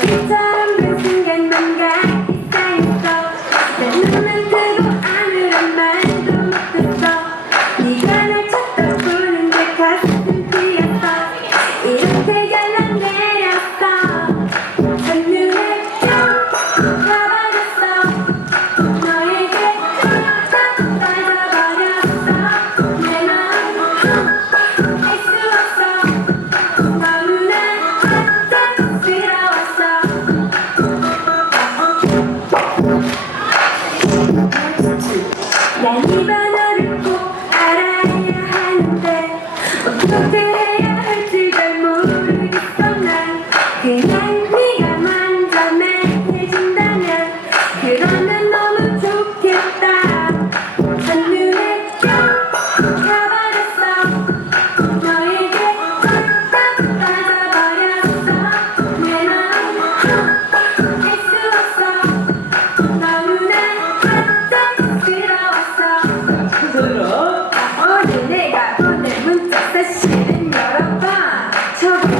별처럼 그 순간 뭔가? 있어있어. 내 눈은 뜨고 아무런 말도 못했어. 네가 누가 나를 꼭 알아야 하는데 어떻게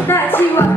大西瓜